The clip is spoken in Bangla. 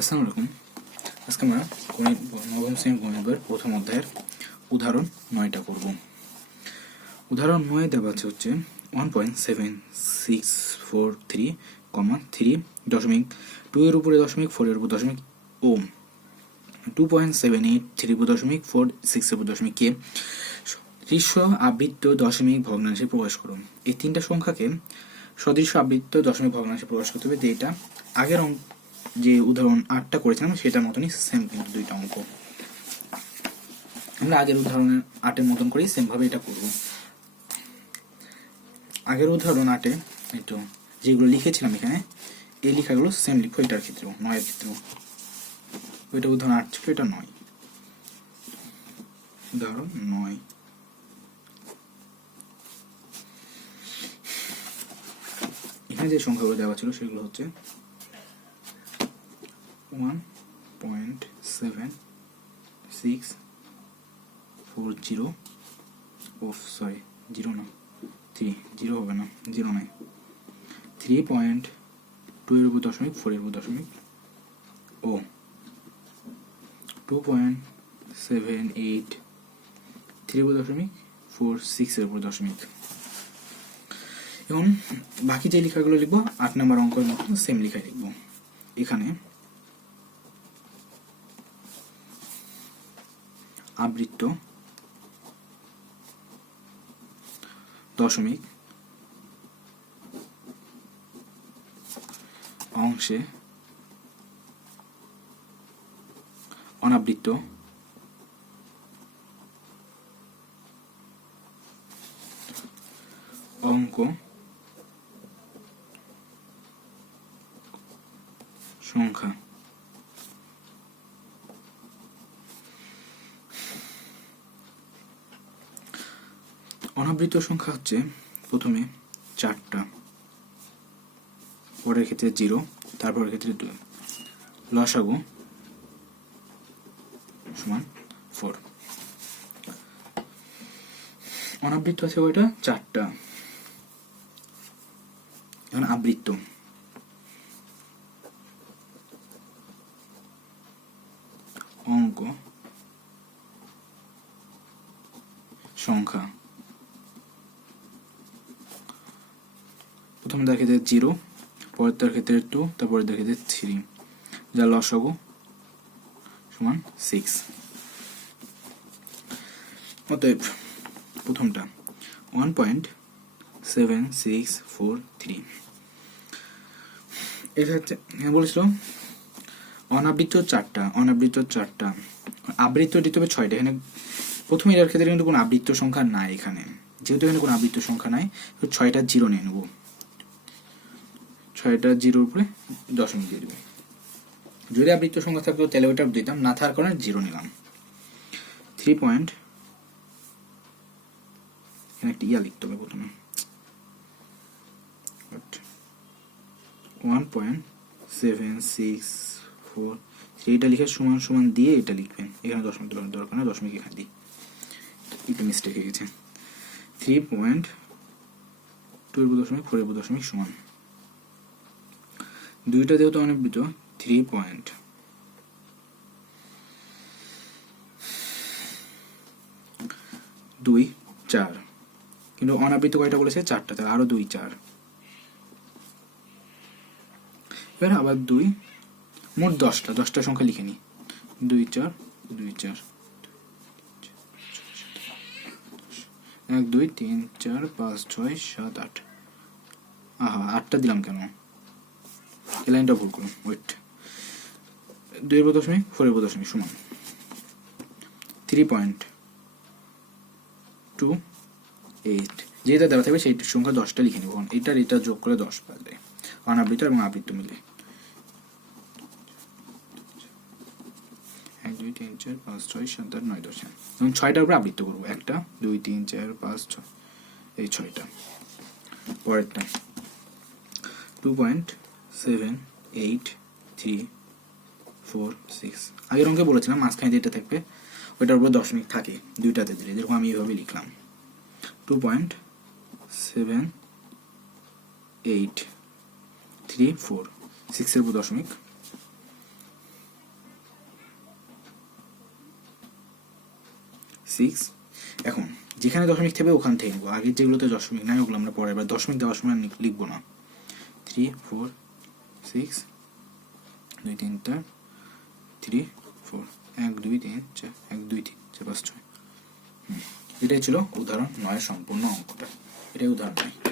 আসসালামু আলাইকুম। আজকে আমরা নবম শ্রেণীর গণিত বইয়ের প্রথম অধ্যায়ের উদাহরণ 9টা করব। উদাহরণ 9 দেওয়া হচ্ছে 1.7643, 3.2 এর উপরে দশমিক 4 এর উপর দশমিক ও 2.783 এর উপর দশমিক কে সদৃশ্য আবৃত্ত দশমিক ভগ্নাংশে প্রকাশ করো। এই তিনটা সংখ্যাকে সদৃশ্য আবৃত্ত দশমিক ভগ্নাংশে প্রকাশ করতে হবে। এটা আগের যে উদাহরণ 8টা করেছিলাম সেটার মতনই সেম, কিন্তু দুইটা অঙ্ক আমরা আগের উদাহরণের 8-এর মতন করেই সেম ভাবে এটা করব। আগের উদাহরণ 8-এ একটু যেগুলো লিখেছিলাম এখানে, এই লেখাগুলো সেম লিখবো এটার ক্ষেত্রেও, 9-এর ক্ষেত্রেও। ওইটা উদাহরণ 8 ছিল, এটা 9। উদাহরণ 9। এখানে যে সংখ্যাগুলো দেওয়া ছিল সেগুলো হচ্ছে 1.7640, সরি 0 না, 0 হবে না, 0 নাই, 3.2 এর উপর দশমিক 4 এর উপর দশমিক ও 2.783 এর উপর দশমিক 46 এর উপর দশমিক। এবং বাকি যে লেখাগুলো লিখবো 8 নম্বর অঙ্কের মতো সেম লেখাই লিখবো। এখানে আবৃত্ত দশমিক অংশে অনাবৃত্ত অঙ্ক সংখ্যা অনাবৃত্ত সংখ্যা হচ্ছে প্রথমে 4টা, পরের ক্ষেত্রে 0, তারপরের ক্ষেত্রে 2, লসাগু সমান 4। অনাবৃত্ত আছে ওইটা 4টা। এখন আবৃত্ত অঙ্ক সংখ্যা প্রথমে দেখা যায় 0, পরের ক্ষেত্রে 2, তারপরে দেখা যায় 3, যার লসাগু সমান 6। অতএব প্রথমটা 1.7643, এটা হচ্ছে বলেছিল অনাবৃত্ত 4টা, আবৃত্ত দিতে হবে 6টা। এখানে প্রথমে এর ক্ষেত্রে কিন্তু কোনো আবৃত্ত সংখ্যা নাই, এখানে যেহেতু এখানে কোনো আবৃত্ত সংখ্যা নাই 6টা 0 নিয়ে নেব, 6টা 0 উপরে দশমিক দিয়ে দেবো। যদি আবৃত্ত সংখ্যা থাকতো তাহলে ওইটা দিতাম, না থাকার কারণে 0 নিলাম। 3 পয়েন্ট, এখানে একটা লিখতে হবে প্রথমে, 1.764, এটা লিখে সমান সমান দিয়ে এটা লিখবেন, এখানে দশমিক দরকার না, দশমিক এখানে দিই, একটু মিস্টেক হয়ে গেছে। 3.2 এর উপর দশমিক 4 এর উপর দশমিক সমান, দুইটা যেহেতু অনাবৃত্ত 3.24, কিন্তু অনাবৃত্ত কয়টা বলেছে 4টা, তাহলে আরো 2 4, এবার আবার 2, মোট 10টা সংখ্যা লিখে নি, 2 4 2 4, 1 2 3 4 5 6 7 8, আহা 8টা দিলাম কেন, এই লাইনটা ভুল করুন, ওয়েট, 2 এর উপর দশমিক 4 এর উপর দশমিক সমান 3.28, যেটা দেওয়া থাকবে সেই সংখ্যা 10টা লিখে নিব, এটা যোগ করে 10 পাবে, অনাবৃত্ত এবং আবৃত্ত মিলে। 1 2 3 4 5 6 7 8 9 10, এবং 6টার উপরে আবৃত্ত করবো, 1 2 3 4 5 6, এই 6টা। পরেরটা 2.7346, আগের অঙ্কে বলেছিলাম মাঝখানে যেটা থাকবে ওইটার উপর দশমিক থাকে দুইটাতে দিলে, যেরকম আমি এইভাবে লিখলাম 2.7834, 6 এর উপর দশমিক 6। এখন যেখানে দশমিক থাকবে ওখান থেকে নিবো, আগের যেগুলোতে দশমিক নাই ওগুলো আমরা পরে, এবার দশমিক দেওয়ার সময় লিখবো না। 3 4 6 2 3টা 3 4 1 2 3 4 1 2 3 4 5 6। এটাই ছিল উদাহরণ 9 সম্পূর্ণ অঙ্কটা। এটাই উদাহরণ 9।